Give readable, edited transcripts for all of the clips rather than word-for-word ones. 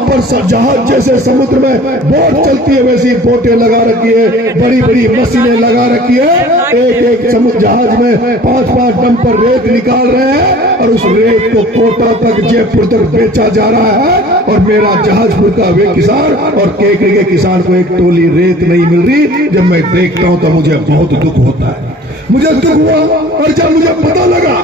पर जहाज जैसे समुद्र में बोट चलती है वैसी बोटें लगा रखी है, बड़ी बड़ी मशीनें लगा रखी है। एक एक समुद्र जहाज में 5-5 डंपर रेत निकाल रहे हैं और उस रेत को कोटा तक जयपुर तक बेचा जा रहा है। और मेरा जहाजपुर का वे किसान और केकड़ी के किसान को एक टोली रेत नहीं मिल रही। जब मैं देखता हूँ तो मुझे बहुत दुख होता है। मुझे दुख हुआ और जब मुझे पता लगा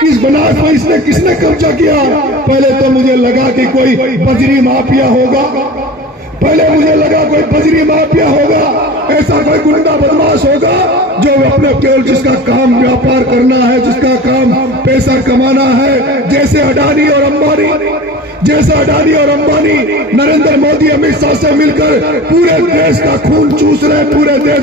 कि इस बनास में इसने किसने कब्जा किया, पहले तो मुझे लगा कि कोई बजरी माफिया होगा। पहले मुझे लगा कोई बजरी माफिया होगा, ऐसा कोई गुंडा बदमाश होगा जो अपने केवल जिसका काम व्यापार करना है, जिसका काम पैसा कमाना है। जैसे अडानी और अंबानी नरेंद्र मोदी अमित शाह से मिलकर पूरे देश का खून चूस रहे, पूरे देश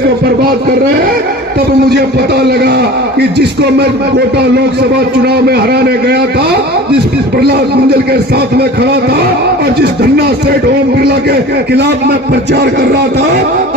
को बर्बाद कर रहे हैं। तब मुझे पता लगा कि जिसको मैं कोटा लोकसभा चुनाव में हराने गया था, जिस प्रहलाद कुंजल के साथ में खड़ा था और जिस धन्ना सेठ ओम बिरला के खिलाफ में प्रचार कर रहा था,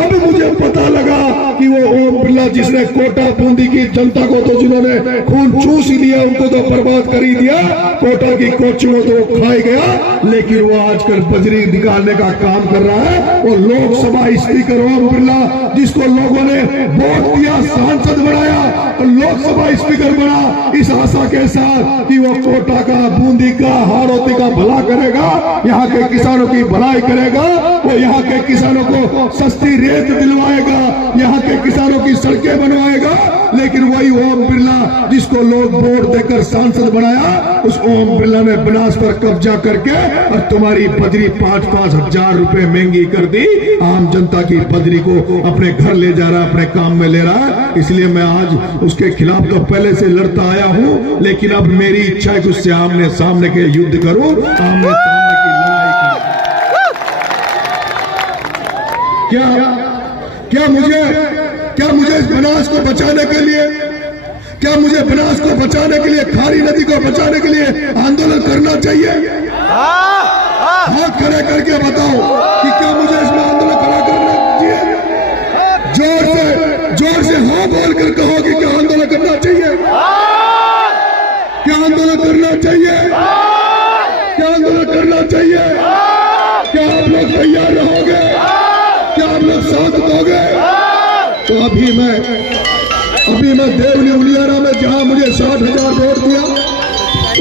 अब मुझे पता लगा कि वो ओम बिरला जिसने कोटा बूंदी की जनता को तो जिन्होंने खून चूस ही लिया, उनको तो बर्बाद कर ही दिया। कोटा की कोचियों तो वो खाई गया, लेकिन वो आजकल बजरी निकालने का काम कर रहा है। और लोकसभा स्पीकर ओम बिरला जिसको लोगों ने वोट दिया, सांसद बनाया और लोकसभा स्पीकर बना इस आशा के साथ कि वो कोटा का, बूंदी का, हाड़ौती का भला करेगा, यहाँ के किसानों की भलाई करेगा, वो यहाँ के किसानों को सस्ती रेत दिलवाएगा, यहाँ के किसानों की सड़कें बनवाएगा। लेकिन वही ओम बिरला जिसको लोग वोट देकर सांसद बनाया, उस ओम बिरला ने बनास पर कब्जा करके और तुम्हारी बजरी 5-5 हजार रुपए महंगी कर दी। आम जनता की बजरी को अपने घर ले जा रहा है, अपने काम में ले रहा है। इसलिए मैं आज उसके खिलाफ तो पहले से लड़ता आया हूं, लेकिन अब मेरी इच्छा है कि उससे आमने सामने के युद्ध करूं, आमने सामने की लड़ाई करूं। क्या मुझे इस बनास को बचाने के लिए, क्या मुझे बनास को बचाने के लिए, खारी नदी को बचाने के लिए आंदोलन करना चाहिए? हाथ खड़े करके बताओ कि क्या मुझे इसमें आंदोलन खड़ा करना चाहिए? जोर से हाँ बोलकर कहो कि क्या आंदोलन करना चाहिए? क्या आंदोलन करना चाहिए? क्या आंदोलन करना चाहिए? क्या आप लोग तैयार रहोगे? क्या आप लोग साथ दोगे? तो अभी मैं देवनी उनियारा में जहां मुझे 60,000 वोट दिया,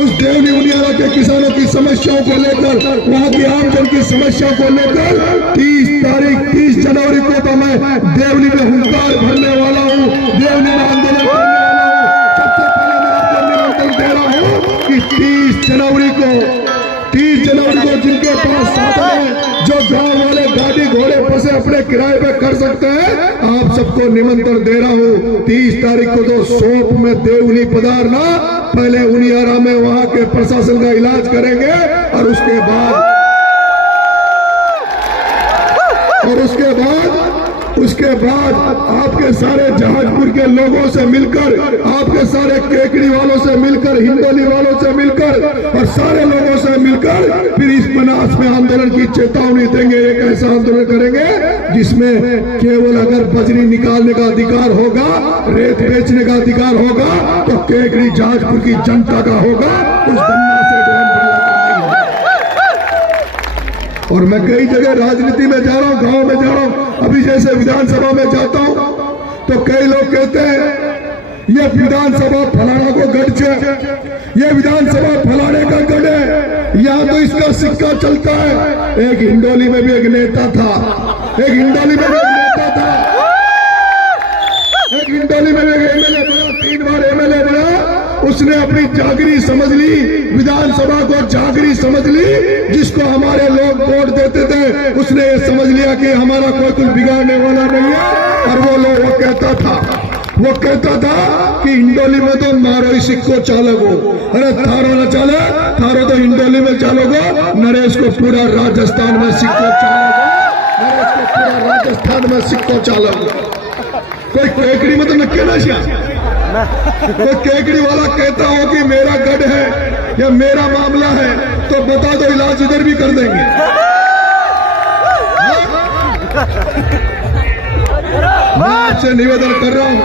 उस देवनी उनियारा के किसानों की समस्याओं को लेकर, वहां की आमजन की समस्याओं को लेकर 30 जनवरी को तो मैं देवनी में हुंकार भरने वाला हूं, देवनी में आंदोलन करने वाला हूं। सबसे पहले मैं आपको निमंत्रण दे रहा हूं कि 30 जनवरी को जिनके पास साधन है, जो गांव वाले गाड़ी घोड़े बसे अपने किराए पे कर सकते हैं, आप सबको निमंत्रण दे रहा हूं। 30 तारीख को तो सोप में देवनी पधारना, पहले उनियारा में वहां के प्रशासन का इलाज करेंगे और उसके बाद आपके सारे जहाजपुर के लोगों से मिलकर, आपके सारे केकड़ी वालों से मिलकर, हिंदोली वालों से मिलकर और सारे लोगों से मिलकर फिर इस बनास में आंदोलन की चेतावनी देंगे। एक ऐसा आंदोलन करेंगे जिसमें केवल अगर बजरी निकालने का अधिकार होगा, रेत बेचने का अधिकार होगा, तो केकड़ी जहाजपुर की जनता का होगा, उस धन्ना से और मैं कई जगह राजनीति में जा रहा हूं, गांव में जा रहा हूं। अभी जैसे विधानसभा में जाता हूं तो कई लोग कहते हैं ये विधानसभा फलाना को गढ़ है, ये विधानसभा फलाने का गढ़ है, यहाँ तो इसका सिक्का चलता है। एक हिंडोली में भी एक नेता था, एक हिंडोली में भी एक नेता था, एक हिंडोली में भी एक एमएलए बना, 3 बार एमएलए बना। उसने अपनी जागरी समझ ली, विधानसभा को जागरी समझ ली। जिसको हमारे लोग वोट देते थे, उसने ये समझ लिया कि हमारा कोई कुछ बिगाड़ने वाला नहीं है। और वो कहता था कि हिंडोली में तो मारो ही सिक्को चालोगो, अरे थारो न चाले, थारो तो हिंडोली में चालोगो, नरेश को पूरा राजस्थान में सिक्को चालोगो, नरेश को पूरा राजस्थान में सिक्को चालोगो। कोई केकड़ी में तो नक्के नशा, कोई केकड़ी वाला कहता हो कि मेरा गढ़ है या मेरा मामला है, तो बता दो, इलाज इधर भी कर देंगे। मैं आपसे निवेदन कर रहा हूं